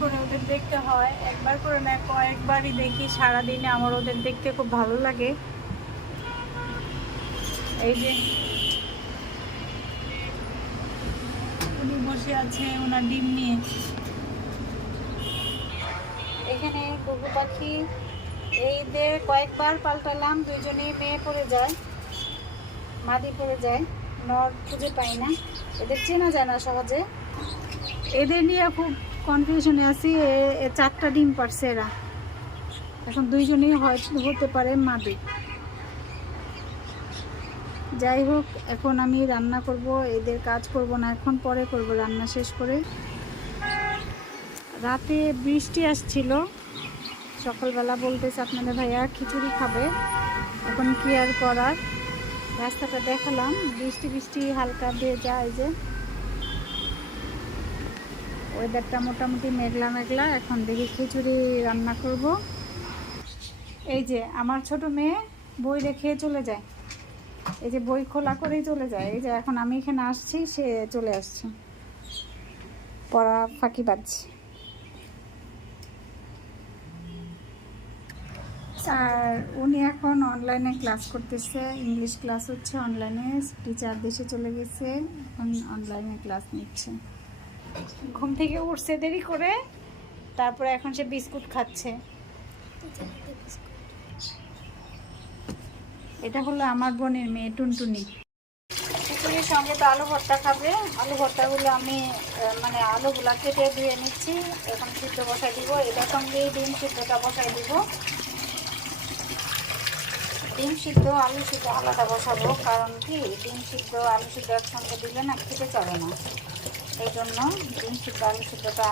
করে ওদের দেখতে হয়, একবার করে না, কয়েকবারই দেখি, সারাদিনে আমার ওদের দেখতে খুব ভালো লাগে। এই যে, উনি বসে আছে ওনার ডিম নিয়ে। এখানে ঘুঘু পাখি এইদের কয়েকবার পাল্টালাম দুইজনেই মেয়ে পড়ে যায়, মাদি পড়ে যায়, নর খুঁজে পাই না। এদের চেনা যায় না সহজে। এদের নিয়ে খুব কনফিউশনে আছি চারটা ডিম পারছে এরা। এখন দুইজনেই হয়, হতে পারে মাদি। যাই হোক, এখন আমি রান্না করব, এদের কাজ করব না, এখন পরে করব, রান্না শেষ করে। রাতে বৃষ্টি আসছিল, সকালবেলা বলতেছে আপনাদের ভাইয়া খিচুড়ি খাবে, এখন কি আর করার? রাস্তাটা দেখালাম, বৃষ্টি বৃষ্টি, হালকা দিয়ে যায় যে। ওয়েদারটা মোটামুটি মেঘলা মেঘলা, এখন দেখি খিচুড়ি রান্না করব। এই যে আমার ছোট মেয়ে বই রেখে চলে যায়। এই যে বই খোলা করেই চলে যায়। এই যে এখন আমি এখানে আসছি, সে চলে আসছে। পড়া ফাঁকি পাচ্ছি। আর উনি এখন অনলাইনে ক্লাস করতেছে। ইংলিশ ক্লাস হচ্ছে অনলাইনে টিচার দেশে চলে গেছে। এখন অনলাইনে ক্লাস নিচ্ছে। ঘুম থেকে উঠছে, দেরি করে। তারপরে এখন সে বিস্কুট খাচ্ছে। এটা হলো আমার বোনের মেয়ে টুনটুনি। খিচুড়ির সঙ্গে তো আলু ভর্তা খাবে। আলু ভর্তাগুলো আমি মানে আলুগুলা কেটে ধুয়ে নিচ্ছি। এখন সিদ্ধ বসাই দিব। এটার সঙ্গে ডিম সিদ্ধটা বসাই দিব। ডিম সিদ্ধ, আলু সিদ্ধ আলাদা বসাবো। কারণ কি? ডিম সিদ্ধ, আলু সিদ্ধ একসঙ্গে দিলে না খেতে চলে না। এই জন্য ডিম সিদ্ধ আলু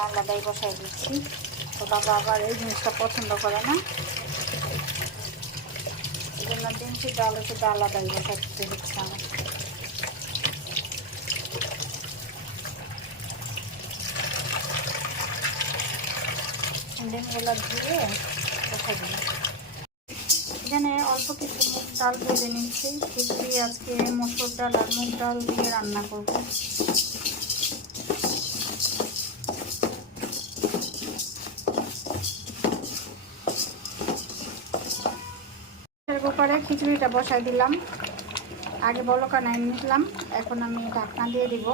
আলাদাই বসাই দিচ্ছি। তো বাবা আবার এই জিনিসটা পছন্দ করে না। এই জন্য ডিম সিদ্ধ আলু আলাদাই বসাই দিতে হচ্ছে আমার। ধুয়ে বসাই দিলাম। এখানে অল্প কিছু মুগ ডাল ভেজে নিচ্ছি। আজকে মসুর ডাল আর মুগ ডাল দিয়ে রান্না করব। কুকারে খিচুড়িটা বসাই দিলাম। আগে বলকা নাই নিলাম। এখন আমি ঢাকনা দিয়ে দিব।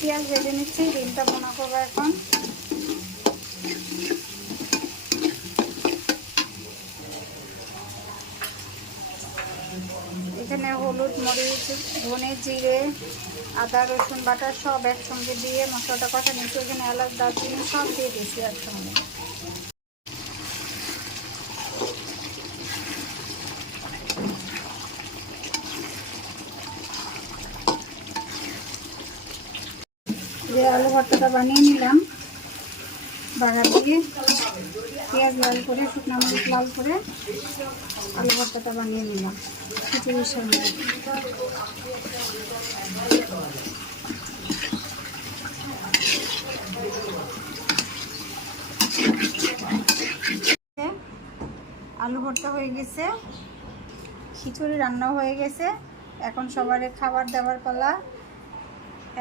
পেঁয়াজ ভেজে নিচ্ছি, ডিমটা বোনা করব এখন। এখানে হলুদ, মরিচ, ধনে জিরে, আদা, রসুন বাটা সব একসঙ্গে দিয়ে মশলাটা কষা নিচ্ছি এখানে এলাচ, দারচিনি সব দিয়ে দিয়েছি একসঙ্গে। যে আলু ভর্তাটা বানিয়ে নিলাম। বাগার দিয়ে পেঁয়াজ লাল করে, শুকনো মরিচ লাল করে আলু ভর্তাটা বানিয়ে নিলাম। খিচুড়ির সঙ্গে আলু ভর্তা হয়ে গেছে, খিচুড়ি রান্না হয়ে গেছে। এখন সবার খাবার দাবার পালা।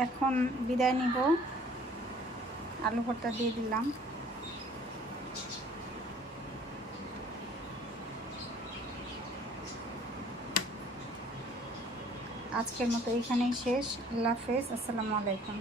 এখন বিদায় নিব। আলু ভর্তা দিয়ে দিলাম। আজকের মতো এখানেই শেষ। আল্লাহ হাফেজ। আসসালামু আলাইকুম।